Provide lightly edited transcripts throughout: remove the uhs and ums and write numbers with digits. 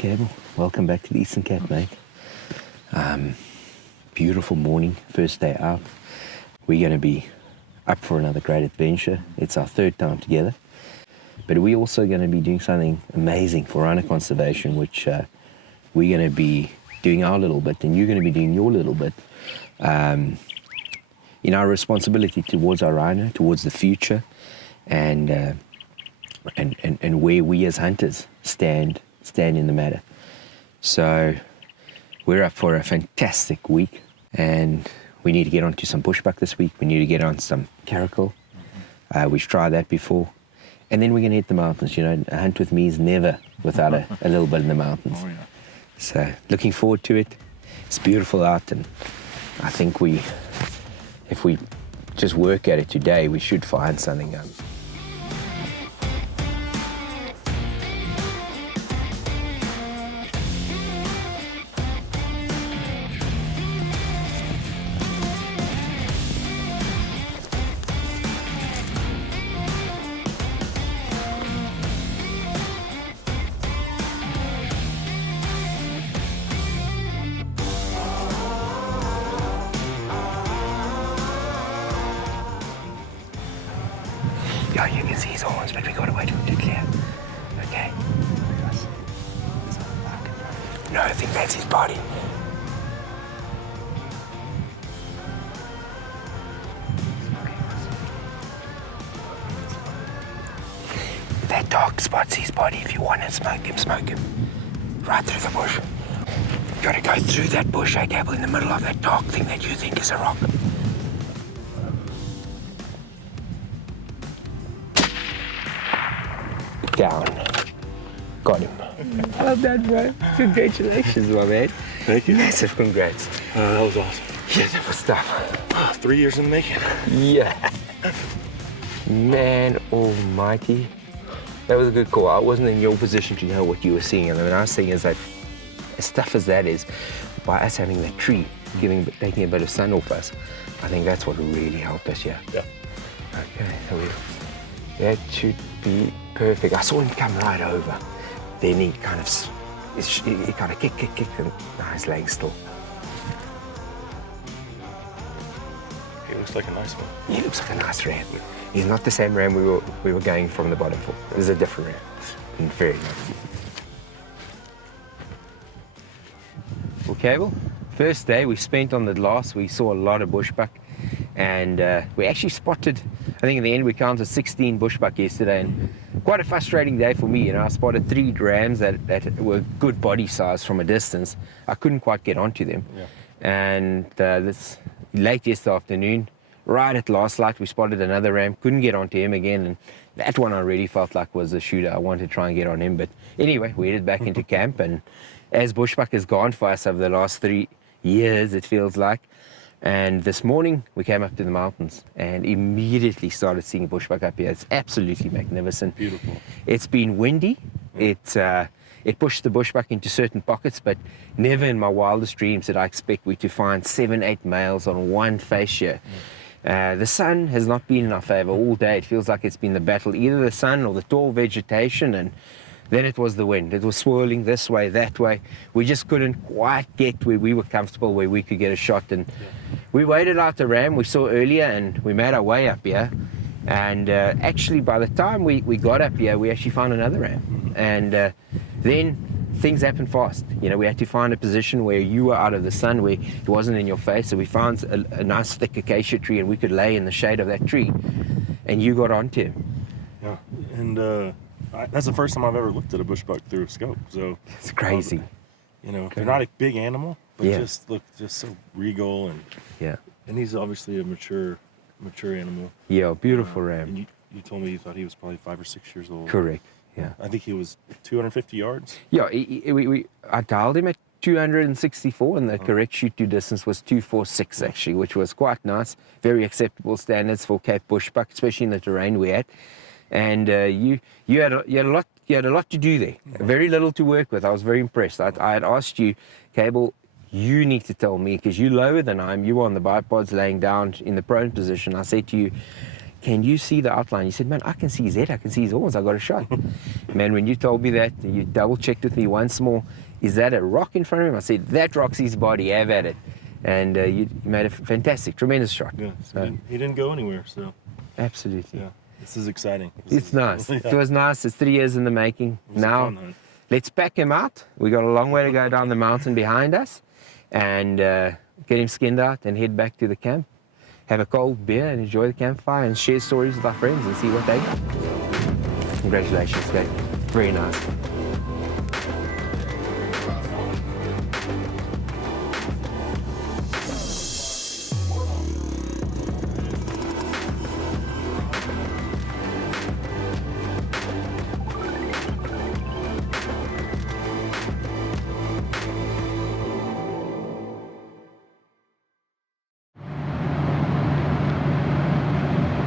Okay, well, welcome back to the Eastern Cape, mate. Beautiful morning, first day out. We're going to be up for another great adventure. It's our third time together. But we're also going to be doing something amazing for rhino conservation, which we're going to be doing our little bit, and you're going to be doing your little bit. In our responsibility towards our rhino, towards the future, and where we as hunters stand in the matter. So we're up for a fantastic week, and we need to get onto some bushbuck this week. We need to get on some caracal. We've tried that before. And then we're going to hit the mountains. You know, a hunt with me is never without a little bit in the mountains. Oh, yeah. So looking forward to it. It's beautiful out, and I think if we just work at it today, we should find something. Yeah, you can see his horns, but we gotta wait for him to clear. Okay. No, I think that's his body. That dog spots his body. If you want to smoke him. Right through the bush. You gotta go through that bush, eh, Gable, in the middle of that dark thing that you think is a rock. Down. Got him. Well done, bro. Congratulations, my man. Thank you. Massive congrats. That was awesome. Yeah, that was tough. 3 years in the making. Yeah. Man almighty. That was a good call. I wasn't in your position to know what you were seeing. And what I was saying is that as tough as that is, by us having that tree, taking a bit of sun off us, I think that's what really helped us, yeah. Yeah. Okay, so that should be perfect. I saw him come right over. Then he kind of kicked, and now his leg's still. He looks like a nice one. He looks like a nice ram. He's not the same ram we were going from the bottom for. This is a different ram. And very nice. Okay, well, first day we spent on the glass. We saw a lot of bushbuck, and we actually spotted, I think in the end we counted 16 bushbuck yesterday, and quite a frustrating day for me. You know, I spotted 3 rams that were good body size from a distance. I couldn't quite get onto them. Yeah. And this late yesterday afternoon, right at last light, we spotted another ram, couldn't get onto him again, and that one I really felt like was a shooter. I wanted to try and get on him, but anyway, we headed back into camp, and as bushbuck has gone for us over the last 3 years, it feels like, and this morning we came up to the mountains and immediately started seeing bushbuck up here. It's absolutely magnificent. Beautiful. It's been windy. It pushed the bushbuck into certain pockets, but never in my wildest dreams did I expect we to find 7-8 males on one fascia. The sun has not been in our favor all day. It feels like it's been the battle, either the sun or the tall vegetation, and Then it was the wind. It was swirling this way, that way. We just couldn't quite get where we were comfortable, where we could get a shot. And we waited out the ram we saw earlier, and we made our way up here. And actually, by the time we got up here, we actually found another ram. And then things happened fast. You know, we had to find a position where you were out of the sun, where it wasn't in your face. So we found a nice thick acacia tree, and we could lay in the shade of that tree. And you got onto him. Yeah, and that's the first time I've ever looked at a bush buck through a scope. So it's crazy. You know, they're not a big animal, but Yeah. just look so regal, and he's obviously a mature animal. Yeah, beautiful ram. And you told me you thought he was probably 5 or 6 years old. Correct. Yeah. I think he was 250 yards. Yeah, I dialed him at 264, and the correct shoot-to distance was 246 actually, which was quite nice. Very acceptable standards for Cape bushbuck, especially in the terrain we had. And you had a lot to do there. Very little to work with. I was very impressed. I had asked you, Cable, you need to tell me, because you're lower than I am. You were on the bipods laying down in the prone position. I said to you, can you see the outline? You said, man, I can see his head, I can see his horns, I got a shot. Man, when you told me that, you double checked with me once more. Is that a rock in front of him? I said, that rock's his body, have at it. And you made a fantastic, tremendous shot. Yeah, so he didn't go anywhere, so. Absolutely. Yeah, this is exciting. It's nice. It was nice. It's 3 years in the making. Now, let's pack him out. We got a long way to go down the mountain behind us, and get him skinned out and head back to the camp. Have a cold beer and enjoy the campfire and share stories with our friends and see what they got. Congratulations, Gabe. Very nice.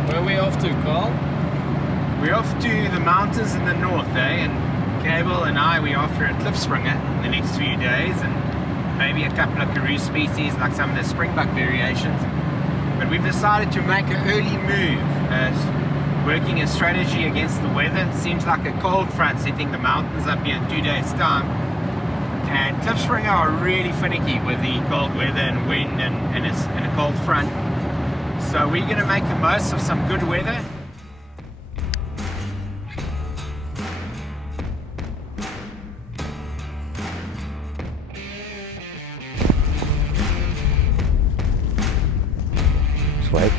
Where are we off to, Carl? We're off to the mountains in the north, And Cable and I, we're after a cliffspringer in the next few days, and maybe a couple of Karoo species like some of the springbuck variations. But we've decided to make an early move, working a strategy against the weather. Seems like a cold front's hitting the mountains up here in 2 days' time. And cliffspringer are really finicky with the cold weather and wind and a cold front. So we're going to make the most of some good weather. Just wait.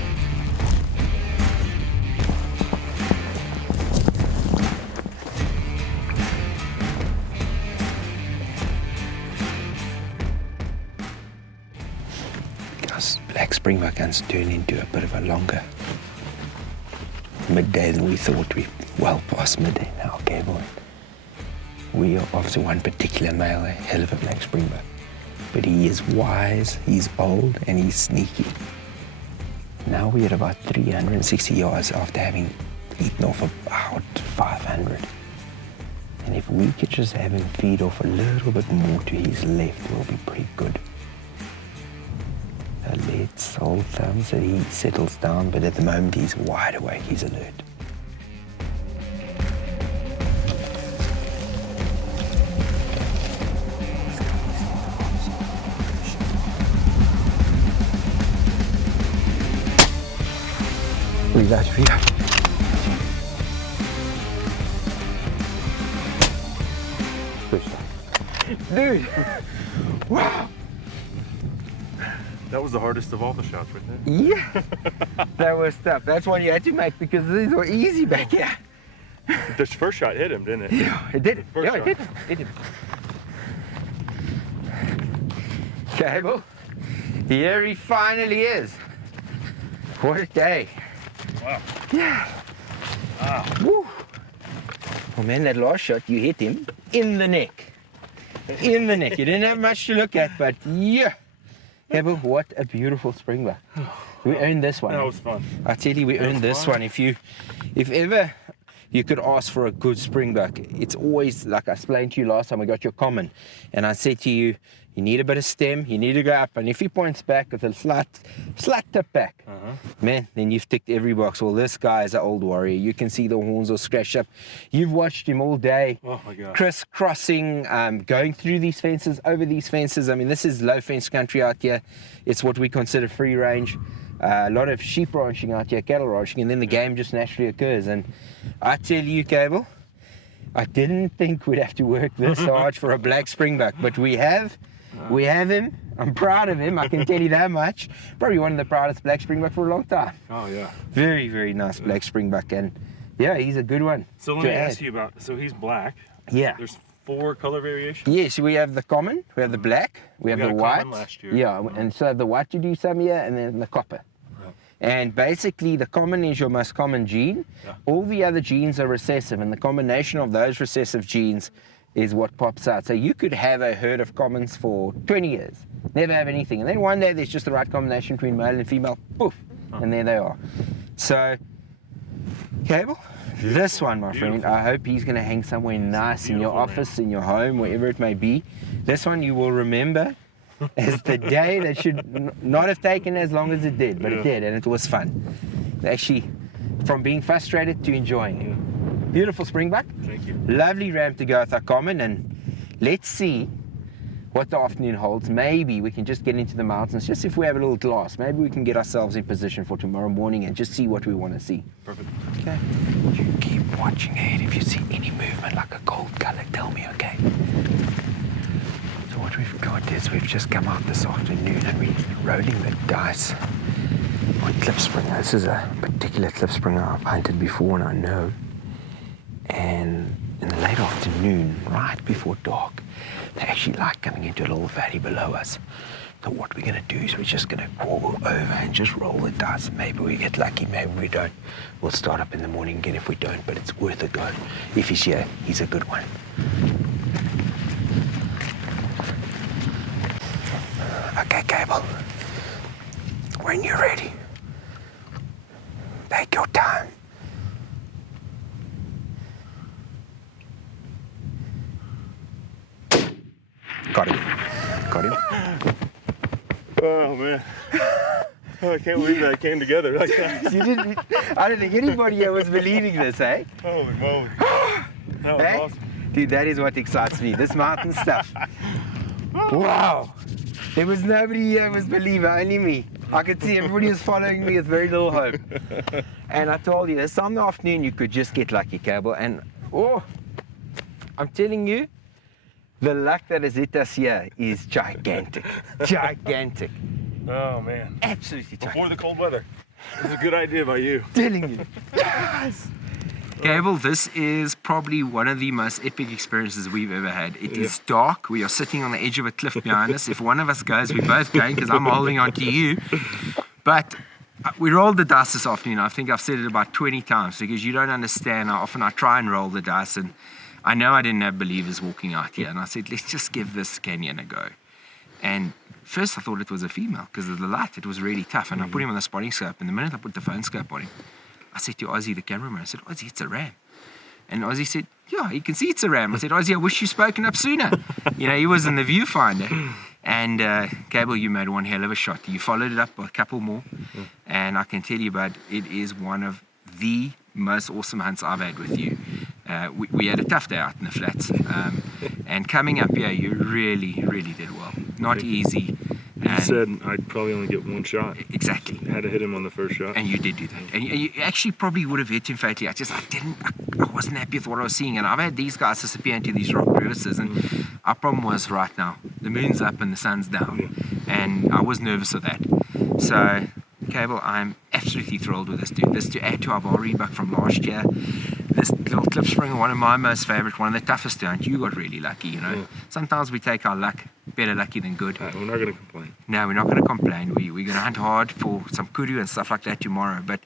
Black springbuck hunts turn into a bit of a longer midday than we thought. We're well past midday now, Cable. We are after one particular male, a hell of a black springbuck. But he is wise, he's old, and he's sneaky. Now we're at about 360 yards after having eaten off about 500. And if we could just have him feed off a little bit more to his left, it will be pretty good. Let's hold thumbs that he settles down, but at the moment he's wide awake, he's alert. Reload. Push that. Dude! Wow! That was the hardest of all the shots right there. Yeah, that was tough. That's one you had to make because these were easy back here. The first shot hit him, didn't it? Yeah, it did. First Yeah, it shot. did. It did. Cable, here he finally is. What a day. Wow. Yeah. Wow. Woo. Oh man, that last shot, you hit him in the neck. In the neck. You didn't have much to look at, but yeah. Cable, what a beautiful springbuck. We earned this one. That was fun. I tell you, we earned this fun. one. If you could ask for a good springbuck. It's always, like I explained to you last time we got your common, and I said to you, you need a bit of stem, you need to go up, and if he points back with a slight tip back, man, then you've ticked every box. Well, this guy is an old warrior. You can see the horns are scratched up. You've watched him all day, crisscrossing, going through these fences, over these fences. I mean, this is low fence country out here. It's what we consider free range. A lot of sheep ranching out here, cattle ranching, and then the game just naturally occurs. And I tell you, Cable, I didn't think we'd have to work this hard for a black springbuck, but we have. We have him. I'm proud of him. I can tell you that much. Probably one of the proudest black springbuck for a long time. Oh yeah. Very, very nice black springbuck, and yeah, he's a good one. So let me ask you about. So he's black. Yeah. There's 4 color variations. Yes, we have the common, we have the black, we have the white. Last year. Yeah, and so the white you do some here, and then the copper. And basically, the common is your most common gene. Yeah. All the other genes are recessive, and the combination of those recessive genes is what pops out. So you could have a herd of commons for 20 years, never have anything. And then one day there's just the right combination between male and female, poof, and there they are. So, Cable, this one, my friend, I hope he's going to hang somewhere nice in your office, in your home, wherever it may be. This one you will remember as the day that should not have taken as long as it did, but it did, and it was fun. Actually, from being frustrated to enjoying it. Beautiful springbuck. Thank you. Lovely ram to go with our common, and let's see what the afternoon holds. Maybe we can just get into the mountains, just if we have a little glass. Maybe we can get ourselves in position for tomorrow morning and just see what we want to see. Perfect. Okay. You keep watching ahead. If you see any movement like a gold color, tell me, okay? So what we've got is we've just come out this afternoon and we're rolling the dice on cliff springer. This is a particular cliff springer I've hunted before and I know. And in the late afternoon, right before dark, they actually like coming into a little valley below us. So what we're going to do is we're just going to crawl over and just roll the dice. Maybe we get lucky, maybe we don't. We'll start up in the morning again if we don't, but it's worth a go. If he's here, he's a good one. Okay, Cable. When you're ready, take your time. Got him. Got him. Oh man. Oh, I can't believe that came together like that. You didn't. I don't think anybody here was believing this, eh? Holy moly. That was awesome. Dude, that is what excites me. This mountain stuff. Wow. There was nobody here who was a believer, only me. I could see everybody was following me with very little hope. And I told you, this time in the afternoon, you could just get lucky, Cable. And, oh, I'm telling you, the luck that has hit us here is gigantic. Gigantic. Oh, man. Absolutely gigantic. Before the cold weather. It was a good idea by you. Telling you. Yes. Gable, this is probably one of the most epic experiences we've ever had. It is dark. We are sitting on the edge of a cliff behind us. If one of us goes, we're both going because I'm holding on to you. But we rolled the dice this afternoon. I think I've said it about 20 times because you don't understand how often I try and roll the dice. And I know I didn't have believers walking out here. And I said, let's just give this canyon a go. And first I thought it was a female because of the light. It was really tough. And I put him on the spotting scope. And the minute I put the phone scope on him, I said to Ozzy, the cameraman, I said, Ozzy, it's a ram. And Ozzy said, yeah, you can see it's a ram. I said, Ozzy, I wish you'd spoken up sooner. You know, he was in the viewfinder. And Gable, you made one hell of a shot. You followed it up with a couple more. And I can tell you, bud, it is one of the most awesome hunts I've had with you. We had a tough day out in the flats. And coming up here, you really, really did well. Not easy. You said I'd probably only get one shot. Exactly. Had to hit him on the first shot. And you did do that. And you actually probably would have hit him fatally. I wasn't happy with what I was seeing. And I've had these guys disappear into these rock crevices. And our problem was right now, the moon's up and the sun's down. And I was nervous of that. So, Cable, I'm absolutely thrilled with this dude. This to add to our Valry buck from last year. This little cliff springer, one of my most favorite, one of the toughest to hunt. You got really lucky, you know. Sometimes we take our luck, better lucky than good. We're not going to complain. No, we're not going to complain. We're going to hunt hard for some kudu and stuff like that tomorrow. But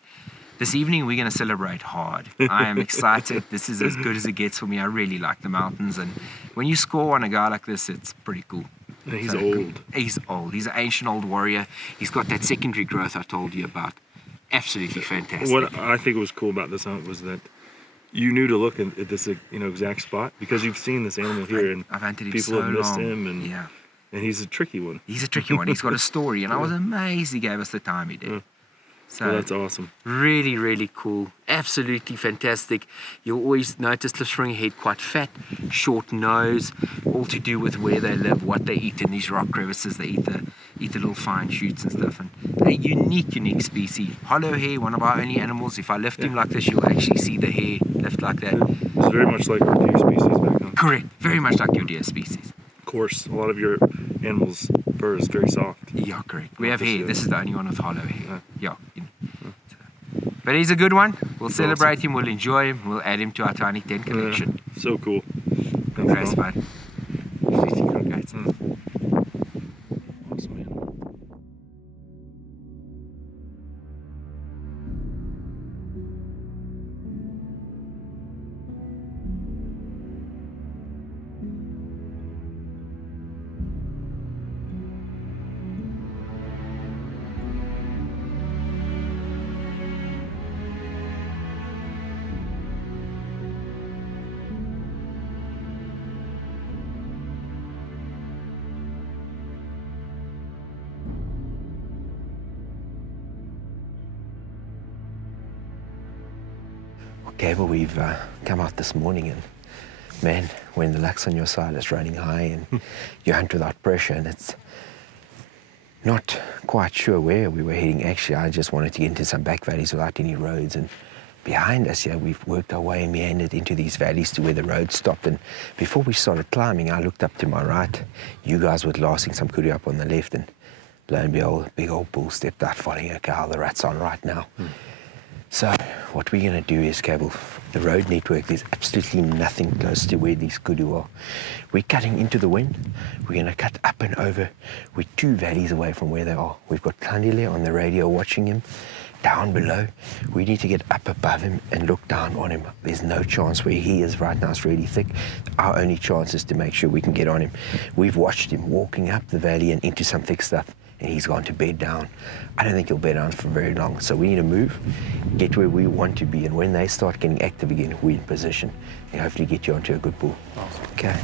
this evening, we're going to celebrate hard. I am excited. This is as good as it gets for me. I really like the mountains. And when you score on a guy like this, it's pretty cool. He's old. He's old. He's an ancient old warrior. He's got that secondary growth I told you about. Absolutely fantastic. What I think was cool about this hunt was that you knew to look at this exact spot because you've seen this animal here and I've hunted him people so have missed long. him and he's a tricky one. He's a tricky one. He's got a story, and I was amazed he gave us the time he did. Yeah. So Well, that's awesome. really, really cool. Absolutely fantastic. You'll always notice the springhead quite fat, short nose, all to do with where they live, what they eat in these rock crevices. They eat the little fine shoots and stuff. And a unique species. Hollow hair, one of our only animals. If I lift him like this, you'll actually see the hair lift like that. It's very much like our deer species back home. Correct. Very much like your deer species. Of course, a lot of your animals' fur is very soft. Yeah, correct. We have Not the hair. same. This is the only one with hollow hair. Yeah. So. But he's a good one. We'll celebrate him. We'll enjoy him. We'll add him to our Tiny 10 collection. So cool. Congrats, bud. Congrats. Awesome animal. Okay, well, we've come out this morning, and man, when the luck's on your side, it's raining high and you hunt without pressure, and it's not quite sure where we were heading. Actually, I just wanted to get into some back valleys without any roads, and behind us here, we've worked our way and meandered into these valleys to where the road stopped. And before we started climbing, I looked up to my right. You guys were glassing some kudu up on the left, and lo and behold, a big old bull stepped out following a cow. The rat's on right now. So what we're going to do is, Cable, the road network, there's absolutely nothing close to where these kudu are. We're cutting into the wind. We're going to cut up and over. We're 2 valleys away from where they are. We've got Tandile on the radio watching him. Down below, we need to get up above him and look down on him. There's no chance where he is right now. It's really thick. Our only chance is to make sure we can get on him. We've watched him walking up the valley and into some thick stuff, and he's gone to bed down. I don't think he'll bed down for very long. So we need to move, get where we want to be, and when they start getting active again, we're in position and hopefully get you onto a good bull. Awesome. Okay.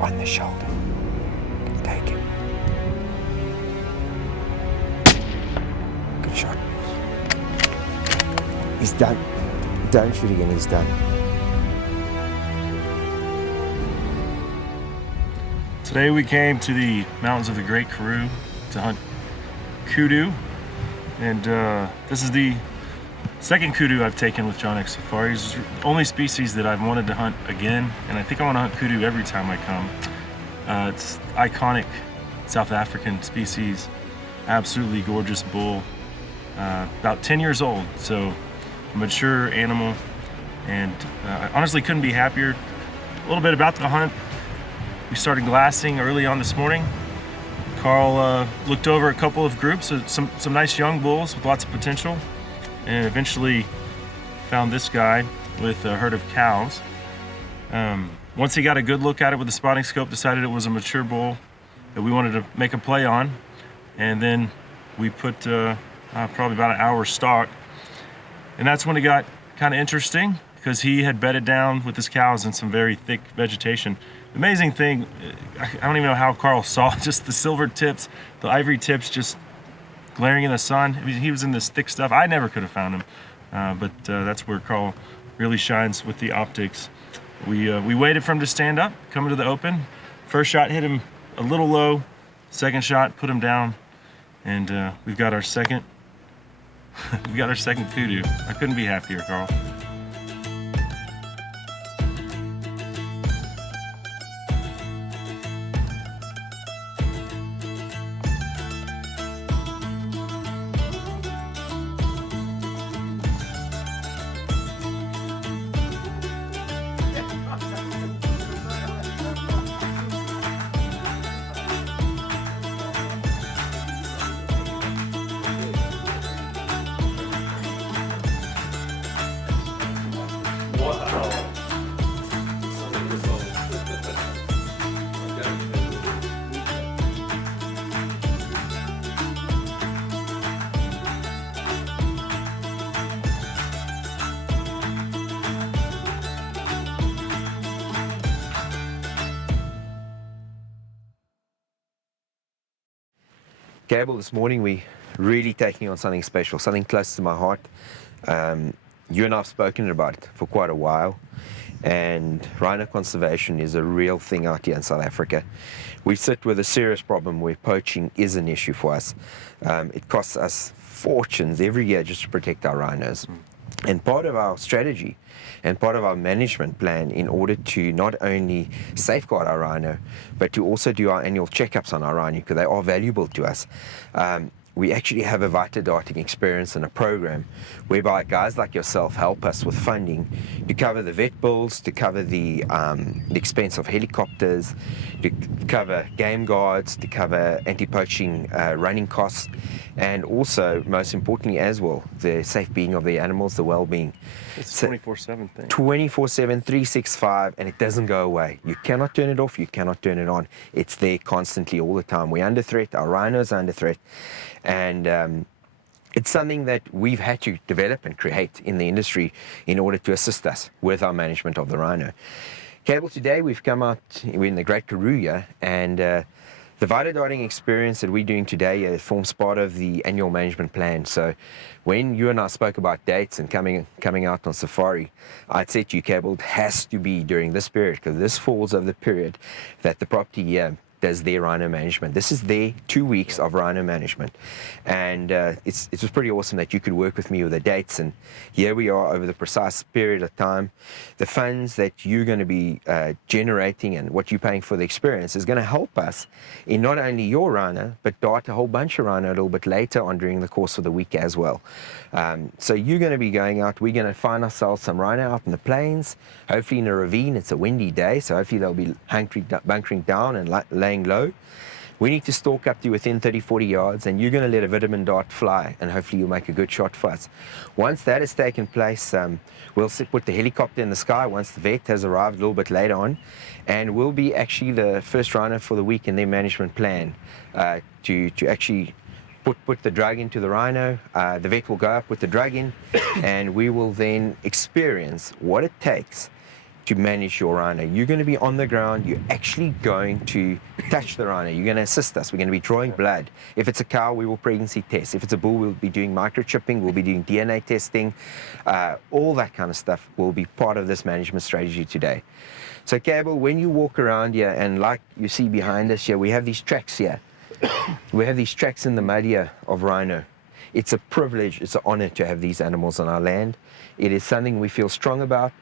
On the shoulder. Take it. Good shot. He's done. Don't shoot again, he's done. Today we came to the mountains of the Great Karoo to hunt kudu, and this is the second kudu I've taken with John X Safaris. It's the only species that I've wanted to hunt again, and I think I want to hunt kudu every time I come. It's iconic South African species, absolutely gorgeous bull, about 10 years old, so a mature animal, and I honestly couldn't be happier. A little bit about the hunt. We started glassing early on this morning. Carl looked over a couple of groups, some nice young bulls with lots of potential, and eventually found this guy with a herd of cows. Once he got a good look at it with the spotting scope, decided it was a mature bull that we wanted to make a play on, and then we put probably about an hour's stalk, and that's when it got kind of interesting because he had bedded down with his cows in some very thick vegetation. The amazing thing, I don't even know how Carl saw just the silver tips, the ivory tips just glaring in the sun. I mean, he was in this thick stuff. I never could have found him, but that's where Carl really shines with the optics. We waited for him to stand up, come into the open. First shot hit him a little low. Second shot put him down, and we've got our second. We got our second kudu. I couldn't be happier, Carl. Gable, this morning we really taking on something special, something close to my heart. You and I have spoken about it for quite a while, and rhino conservation is a real thing out here in South Africa. We sit with a serious problem where poaching is an issue for us. It costs us fortunes every year just to protect our rhinos. And part of our strategy and part of our management plan in order to not only safeguard our rhino, but to also do our annual checkups on our rhino, because they are valuable to us. We actually have a vitadarting experience and a program whereby guys like yourself help us with funding to cover the vet bills, to cover the expense of helicopters, to cover game guards, to cover anti-poaching running costs, and also, most importantly as well, the safe being of the animals, the well-being. It's a 24/7 thing. 24/7, 365, and it doesn't go away. You cannot turn it off, you cannot turn it on. It's there constantly, all the time. We're under threat, our rhinos are under threat, and it's something that we've had to develop and create in the industry in order to assist us with our management of the rhino. Cable, today we've come out, we're in the Great Karoo here, and the vitadarting experience that we're doing today forms part of the annual management plan. So when you and I spoke about dates and coming out on safari, I'd said to you, Cable, it has to be during this period, because this falls over the period that the property here does their rhino management. This is their 2 weeks of rhino management, and it was pretty awesome that you could work with me with the dates, and here we are over the precise period of time. The funds that you're going to be generating and what you're paying for the experience is going to help us in not only your rhino, but dart a whole bunch of rhino a little bit later on during the course of the week as well. So you're going to be going out, we're going to find ourselves some rhino out in the plains, hopefully in a ravine. It's a windy day, so hopefully they'll be bunkering down and laying low. We need to stalk up to within 30-40 yards, and you're going to let a vitamin dart fly, and hopefully you'll make a good shot for us. Once that has taken place, we'll put the helicopter in the sky once the vet has arrived a little bit later on, and we'll be actually the first rhino for the week in their management plan to actually put the drug into the rhino. The vet will go up with the drug in, and we will then experience what it takes to manage your rhino. You're going to be on the ground, you're actually going to touch the rhino, you're going to assist us, we're going to be drawing blood. If it's a cow, we will pregnancy test. If it's a bull, we'll be doing microchipping, we'll be doing DNA testing. All that kind of stuff will be part of this management strategy today. So Cable, when you walk around here, and like you see behind us here, we have these tracks here. We have these tracks in the mud here of rhino. It's a privilege, it's an honor to have these animals on our land. It is something we feel strong about,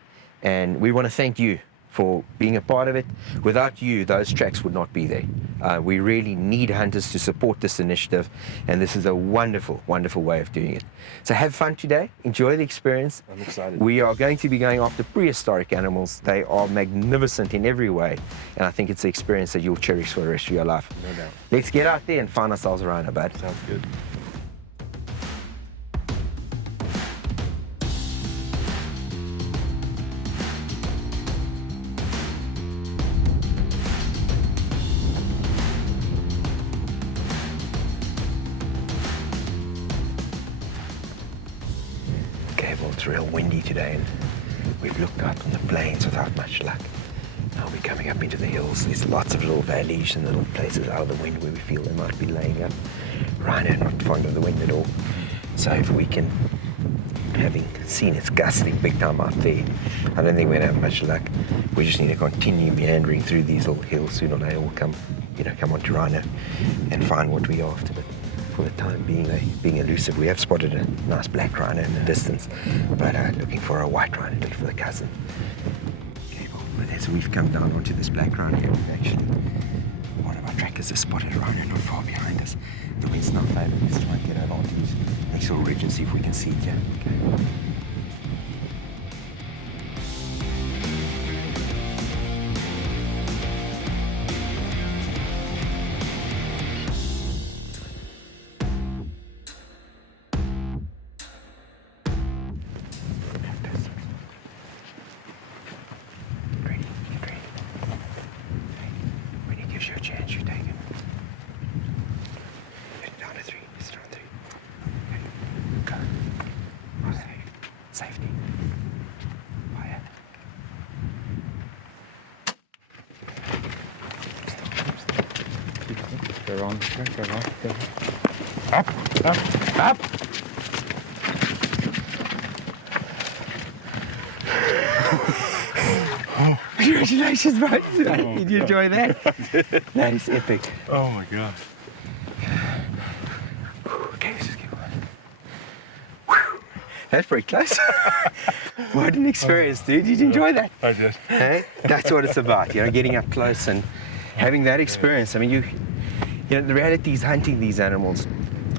and we want to thank you for being a part of it. Without you, those tracks would not be there. We really need hunters to support this initiative, and this is a wonderful, wonderful way of doing it. So have fun today, enjoy the experience. I'm excited. We are going to be going after prehistoric animals. They are magnificent in every way, and I think it's an experience that you'll cherish for the rest of your life. No doubt. Let's get out there and find ourselves a rhino, bud. Sounds good. Okay, well, it's real windy today, and we've looked out on the plains without much luck. Now we're coming up into the hills. There's lots of little valleys and little places out of the wind where we feel they might be laying up. Rhino not fond of the wind at all. So if we can, having seen it's gusting big time out there, I don't think we're gonna have much luck. We just need to continue meandering through these little hills. Sooner or later we'll come onto Rhino and find what we're after. But for the time being, being elusive, we have spotted a nice black rhino in the distance, but looking for a white rhino, looking for the cousin. Okay, well, as we've come down onto this black rhino here, we've actually, one of our trackers has spotted a rhino not far behind us. The wind's not favoring, let's try and get over onto this next little ridge and see if we can see it here. Okay. Gives you a chance, you take it. Get down to 3. It's down to 3. Okay. Go. Okay. Safety. Fire. Go on. Up! Congratulations, mate. Did you enjoy that? That is epic. Oh my god. Okay, let's just keep going. Whew. That's pretty close. What an experience, dude. Did you enjoy that? I did. Hey? That's what it's about, getting up close and having that experience. I mean, the reality is hunting these animals,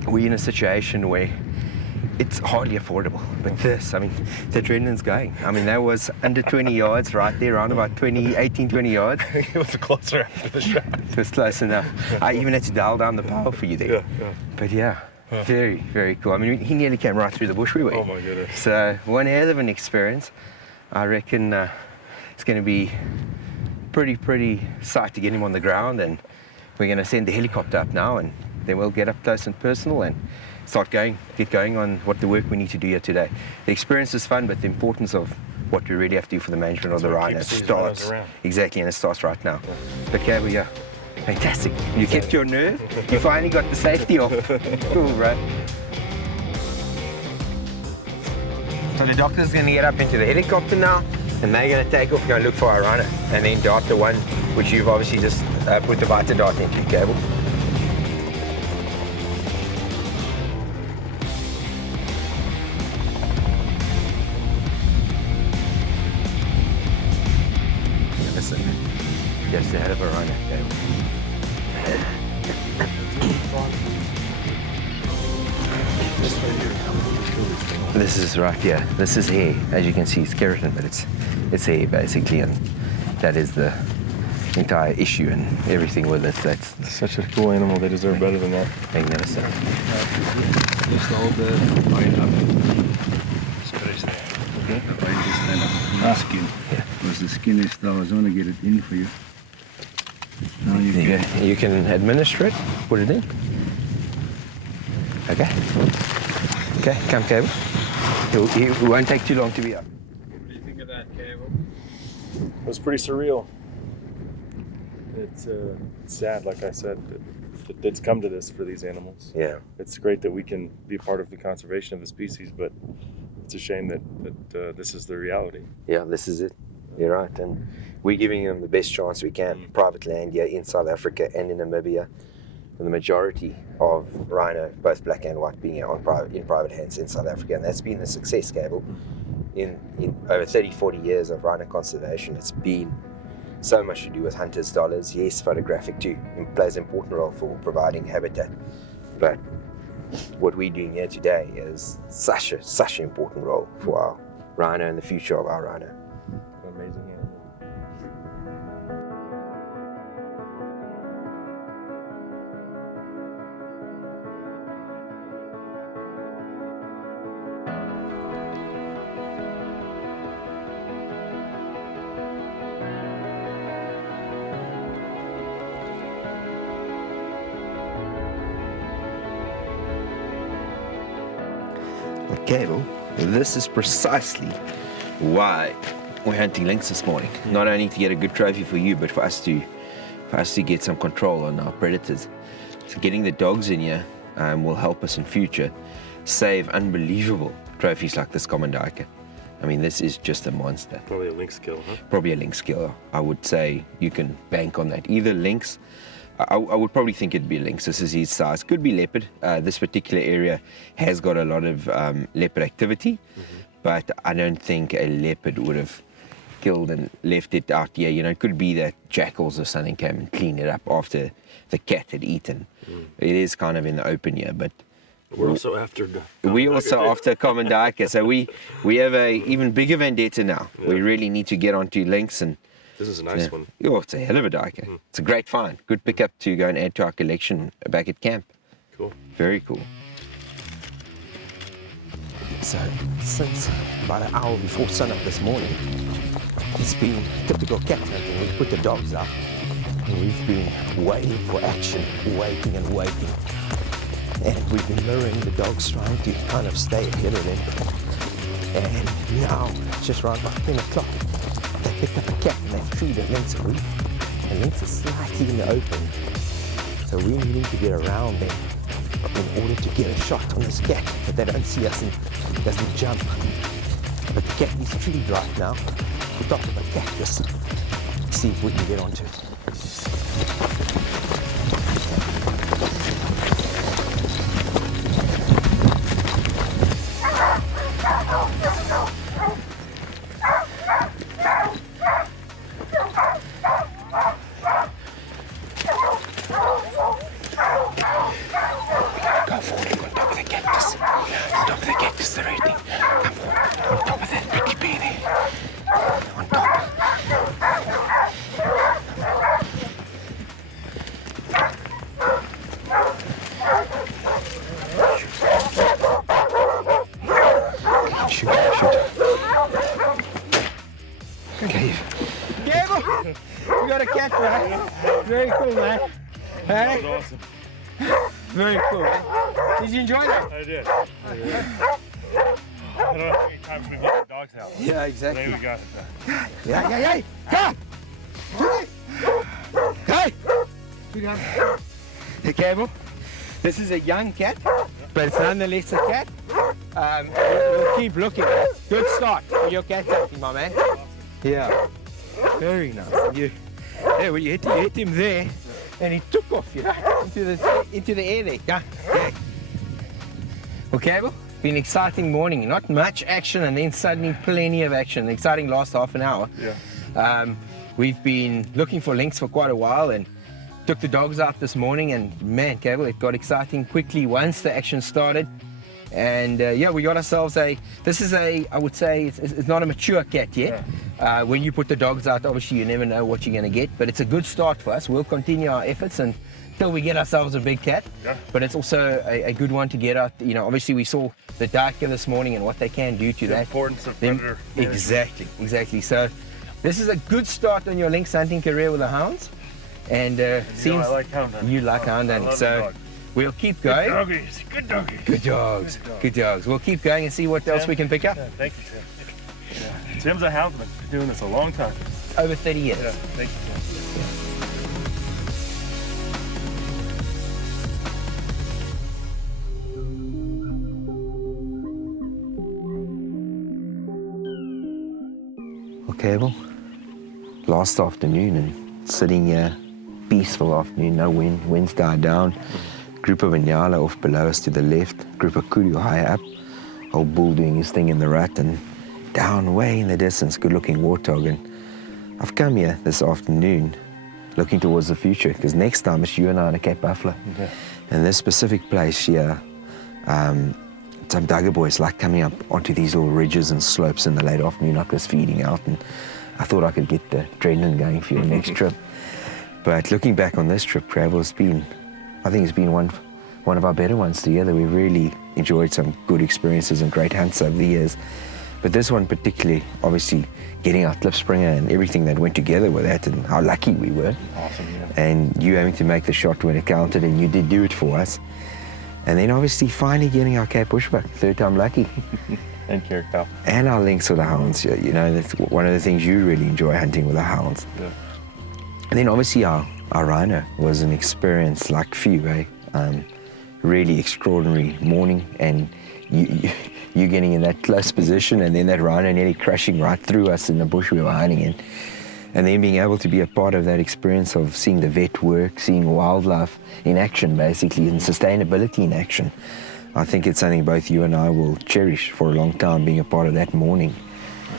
we're in a situation where it's hardly affordable. But this, I mean, the adrenaline's going. I mean, that was under 20 yards right there, around about 18, 20 yards. It was closer after the shot. It was close enough. I even had to dial down the power for you there. Yeah. But yeah, very, very cool. I mean, he nearly came right through the bush we were. Oh my goodness. So one hell of an experience. I reckon it's going to be pretty sight to get him on the ground, and we're going to send the helicopter up now, and then we'll get up close and personal and get going on what the work we need to do here today. The experience is fun, but the importance of what we really have to do for the management of the rhino starts. Exactly, and it starts right now. But okay, we are. Fantastic. You kept your nerve. You finally got the safety off. Cool, bro. So the doctor's going to get up into the helicopter now, and they're going to take off, go look for our rhino, and then dart the one which you've obviously just put the vita dart into, Cable. Listen, that's the hell of a rhino, Cable. This is right here. This is hair. As you can see, it's keratin, but it's hair basically, and that is the entire issue and everything with it. That's Such a cool animal. They deserve better than that. magnificent. Just hold the line up. Stretch there. Okay. The line is stand up on the skin. Yeah. Because the skin is down, I was going to get it in for you. Now you There you can. go. You can administer it, put it in. Okay. Okay, come, Cable. It won't take too long to be up. What do you think of that, Cable? It was pretty surreal. It's sad, like I said, that it's come to this for these animals. Yeah. It's great that we can be part of the conservation of the species, but it's a shame that this is the reality. Yeah, this is it. You're right, and we're giving them the best chance we can. Private land here in South Africa and in Namibia. The majority of rhino, both black and white, being in private hands in South Africa, and that's been the success, Cable. In over 30, 40 years of rhino conservation, it's been so much to do with hunters' dollars. Yes, photographic too. It plays an important role for providing habitat, but what we're doing here today is such an important role for our rhino and the future of our rhino. An amazing animal. Cable, this is precisely why we're hunting lynx this morning. Not only to get a good trophy for you, but for us to get some control on our predators. So getting the dogs in here will help us in future save unbelievable trophies like this common duiker. I mean, this is just a monster. Probably a lynx kill, huh? Probably a lynx killer. I would say you can bank on that. Either lynx. I would probably think it'd be lynx. This is his size. Could be leopard. This particular area has got a lot of leopard activity, but I don't think a leopard would have killed and left it out here. You know, it could be that jackals or something came and cleaned it up after the cat had eaten. It is kind of in the open here, but We're also after. after common duiker. So we have a even bigger vendetta now. Yeah. We really need to get onto lynx and. This is a nice one. Oh, it's a hell of a duiker. It's a great find. Good pickup to go and add to our collection back at camp. Cool. Very cool. So, since about an hour before sunup this morning, it's been typical cat hunting. We put the dogs out, and we've been waiting for action, waiting and waiting. And we've been luring the dogs, trying to kind of stay ahead of them. And now, it's just around about 10 o'clock. They picked up a cat and they've treated lynx a week. And lynx is slightly in the open. So we're needing to get around them in order to get a shot on this cat, but they don't see us and doesn't jump. But the cat is treed right now on top of a cactus. Let's see if we can get onto it. Go forward, on top of the cactus. On top of the cactus, the red thing. Come on, on top of that prickly pear there. On top. Shoot, shoot. Okay. Gable, you got a cat, right? Very cool, man. Hey? That was awesome. Very cool, man. Did you enjoy that? I did. I don't have any time for me to get the dog's house. Yeah, exactly. Today we got it. Yeah. Come! Hey! Hey, Cable. This is a young cat, but it's nonetheless a cat. We'll keep looking. Good start for your cat hunting, my man. Yeah. Very nice. Well, you hit him there, and he took off, into the air there. Yeah. Well, Cable, been an exciting morning. Not much action, and then suddenly plenty of action. Exciting last half an hour. Yeah. We've been looking for lynx for quite a while, and took the dogs out this morning, and man, Cable, it got exciting quickly once the action started. And we got ourselves I would say, it's not a mature cat yet. Yeah. When you put the dogs out, obviously you never know what you're going to get, but it's a good start for us. We'll continue our efforts until we get ourselves a big cat. Yeah. But it's also a good one to get out. You know, obviously we saw the duiker this morning and what they can do to The that. importance of predator management. Exactly. So this is a good start on your lynx hunting career with the hounds. And I seems like hound hunting. you like hound I hunting. love So the dog. we'll keep going. Good doggies. Good dogs. We'll keep going and see what else we can pick up. Yeah, thank you, Tim. Yeah. Tim's a houndsman. Been doing this a long time. Over 30 years. Yeah, thank you, Tim. Okay, well, last afternoon and sitting here, peaceful afternoon, no wind, winds died down. Group of Inyala off below us to the left, group of kudu higher up, old bull doing his thing in the rut, and down way in the distance, good looking warthog. And I've come here this afternoon looking towards the future, because next time it's you and I in a Cape Buffalo. Yeah. And this specific place here, some dugger boys like coming up onto these little ridges and slopes in the late afternoon, like this feeding out, and I thought I could get the adrenaline going for your next trip. But looking back on this trip, Travel, I think it's been one of our better ones together. We really enjoyed some good experiences and great hunts over the years. But this one particularly, obviously, getting our Klipspringer and everything that went together with that, and how lucky we were. Awesome, yeah. And you having to make the shot when it counted, and you did do it for us. And then obviously finally getting our Cape Bushbuck, third time lucky. And carrot cow. And our lynx with the hounds. You know, that's one of the things you really enjoy, hunting with the hounds. Yeah. And then obviously our rhino was an experience like few, eh? Really extraordinary morning, and you getting in that close position, and then that rhino nearly crashing right through us in the bush we were hiding in. And then being able to be a part of that experience of seeing the vet work, seeing wildlife in action, basically, and sustainability in action. I think it's something both you and I will cherish for a long time, being a part of that morning.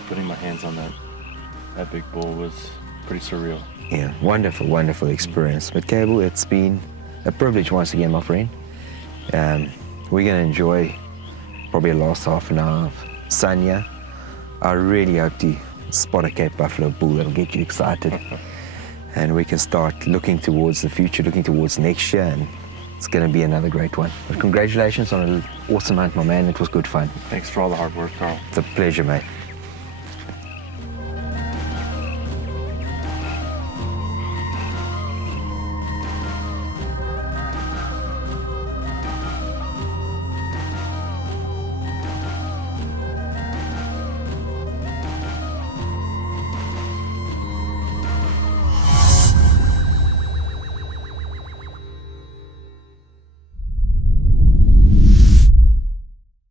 Putting my hands on that big bull was pretty surreal. Yeah, wonderful, wonderful experience. But Cable, it's been a privilege once again, my friend. We're going to enjoy probably a last half an hour of sun here. I really hope to spot a Cape Buffalo bull that'll get you excited. And we can start looking towards the future, looking towards next year, and it's going to be another great one. But congratulations on an awesome hunt, my man. It was good fun. Thanks for all the hard work, Carl. It's a pleasure, mate.